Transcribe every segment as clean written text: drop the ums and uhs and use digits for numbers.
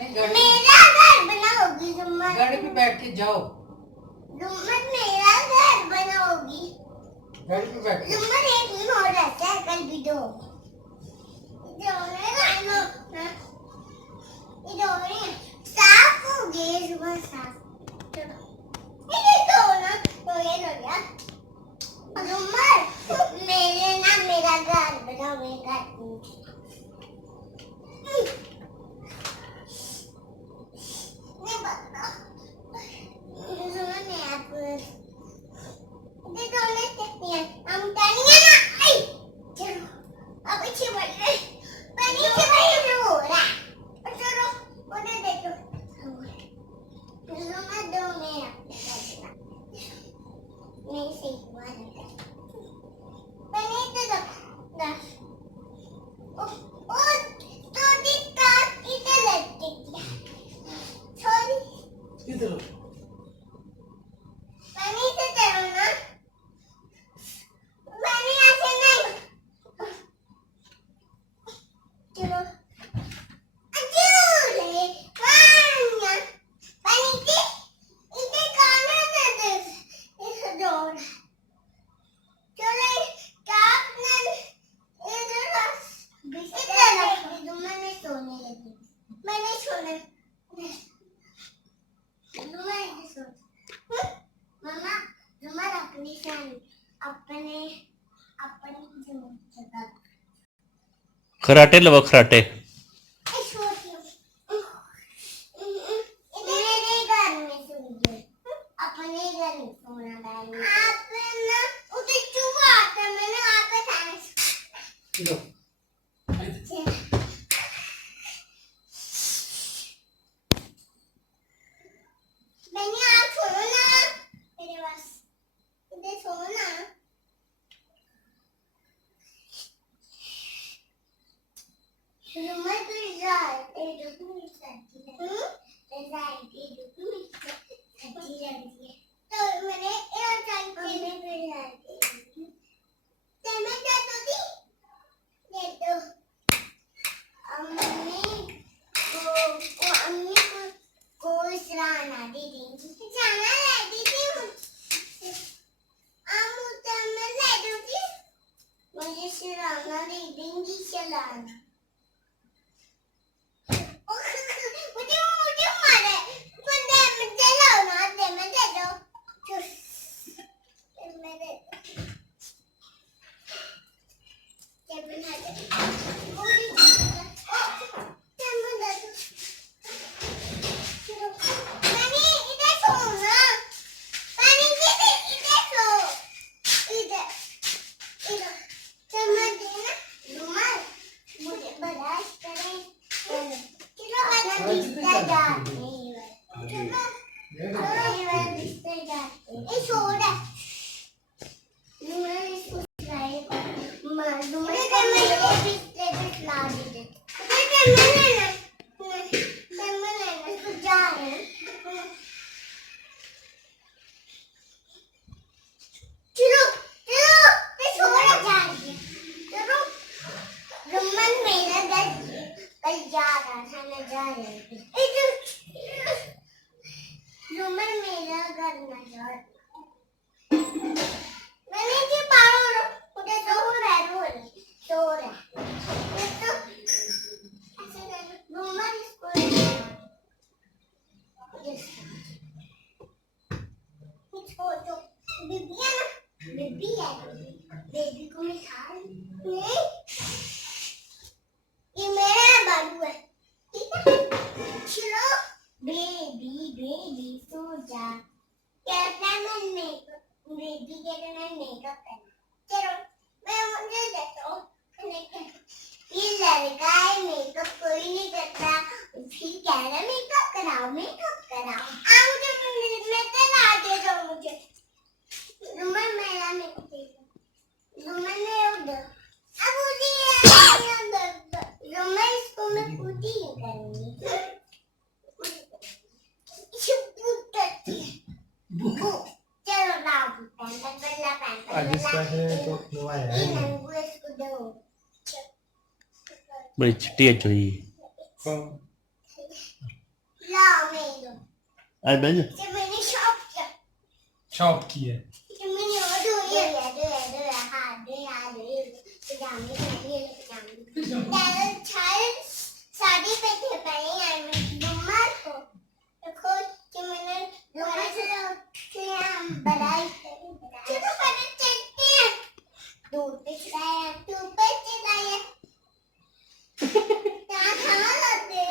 मेरा घर बनाओगी जुम्मन? गाड़ी पे बैठ के जाओ। जुम्मन मेरा घर बनाओगी? गाड़ी पे बैठ के। जुम्मन एक दिन और रहता है, कल भी दो। साफ हो गए जुम्मन, साफ। चलो ये दो ना, तो ये लो यार। जुम्मन मेरे ना मेरा घर बनाओ, मेरा घर। खराटे लवा खराटे। बेबी को मिठाई ये मेरा बाबू है, ठीक है? चलो बेबी बेबी सो जा, कहता है मैं मेकअप, बेबी कहता है मैं मेकअप करना। चलो मैं मुझे देता हूँ, ये लड़का है मेकअप कोई नहीं करता, फिर कह रहा मेकअप कराओ मेकअप कराओ। मुझे मैं तेरा दे दो मुझे, रुमन मेरा मेकअप दे दो, रुमन ने उधर अब रुमन इसको मैं खुद ही करूँगी। चलो लाओ पैंट आज इसका है तो नवाया है बड़ी चिट्टी है जो ये कौन ला मैं दो आज बैठ जा। से मैंने शॉप किया शॉप की है मैंने और दो ये हां दो पजामे पहने चाइल्ड साड़ी पे थे पहने यार मैं मम्मा को देखो कि मैंने मम्मा से हम बड़ाई चलो पहले चलते हैं दूर पे चलाया कहाँ लाते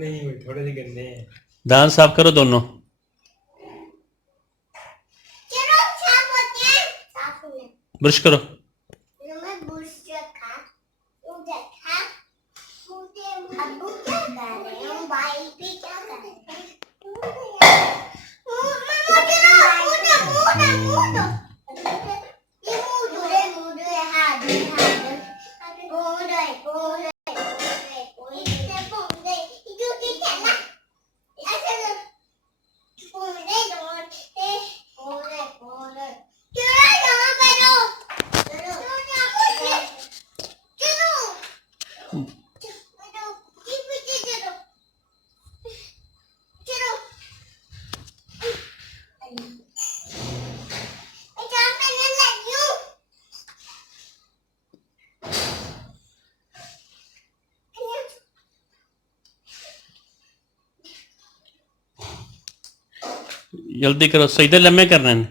नहीं वो थोड़े से गंदे हैं। दांत साफ करो दोनों। चलो साफ होते हैं साफ हुए ब्रश करो। मैं बुश रखा तू देखा मुझे अब्बू क्या कर रहे हैं भाई भी क्या कर रहे हैं मम्मा चलो मुंह ये मुंह हाथ इससे पोंदे जूती चला ऐसे पोंदे पोंदे चलो यहाँ बैठो जल्दी करो, सीधे लम्बे करने हैं।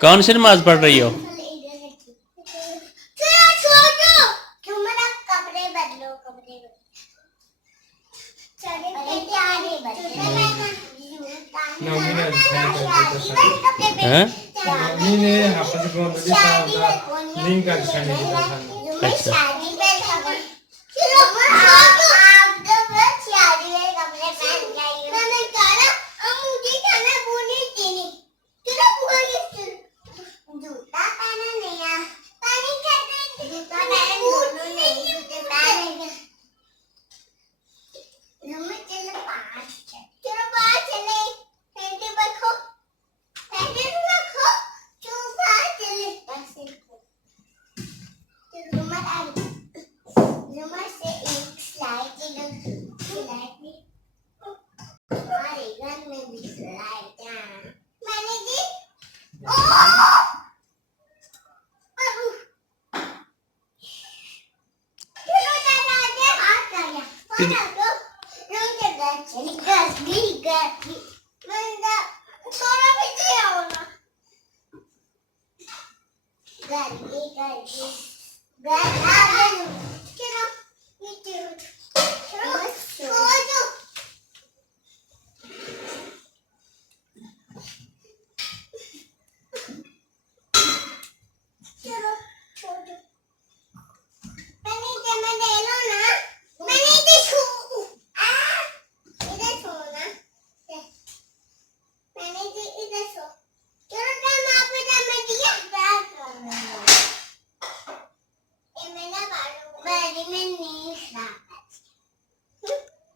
कौन सी नमाज पढ़ रही हो? हैं? मम्मी ने हाफिज को मुझे सादा लिंक कर छाने की था। अच्छा।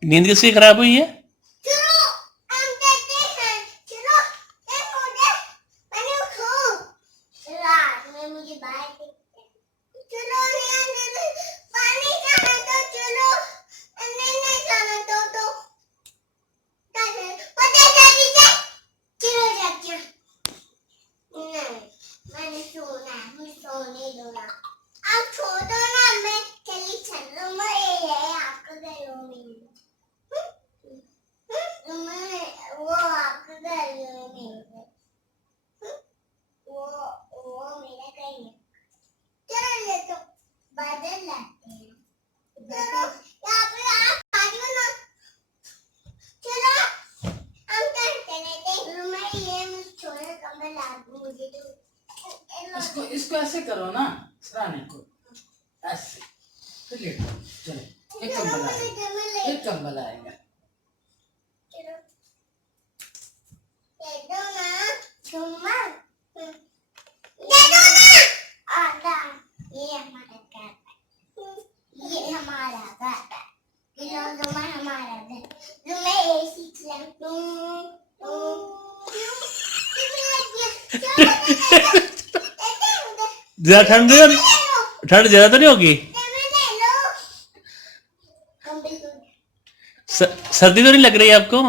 नींद किसकी खराब हुई है? इसको ऐसे करो ना सराने को ऐसे तो लेटो चलो एक कंबल आएगा ये हमारा घर है हमारा घर मैं एसी चलाऊं ज्यादा ठंड नहीं होगी? ठंड ज्यादा तो नहीं होगी? ले लो। हम बिल्कुल सर्दी तो नहीं लग रही आपको?